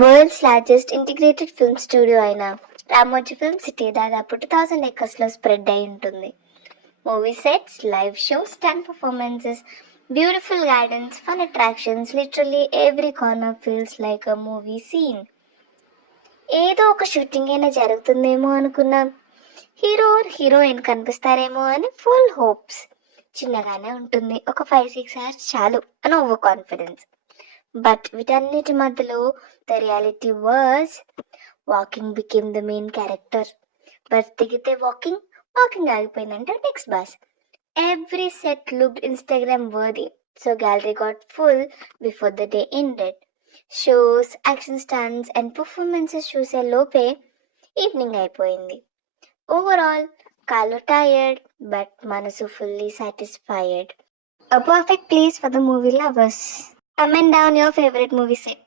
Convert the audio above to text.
World's largest integrated film studio అయిన Ramoji film city దాదాపు 2000 acres లో స్ప్రెడ్ అయి ఉంటుంది. Movie sets, live shows, stunt performances, beautiful gardens, fun attractions, literally every corner feels like a movie scene. ఏదో ఒక shooting అయినా జరుగుతుందేమో అనుకున్నాం. హీరో ఆర్ హీరోయిన్ కనిపిస్తారేమో అని ఫుల్ హోప్స్. చిన్నగానే ఉంటుంది, ఒక 5-6 hours చాలు అని ఓవర్ కాన్ఫిడెన్స్. బట్ వీటన్నిటి మధ్యలో the reality was walking became the main character. Bus దిగితే వాకింగ్, వాకింగ్ ఆగిపోయిందంటే text boss. Every set looked Instagram worthy, so gallery got full before the day ended. Shows, action stunts and performances చూసే లోపే evening అయిపోయింది. Overall, కాళ్ళు tired but మనసు fully satisfied. A perfect place for the movie lovers. Comment down your favorite movie set.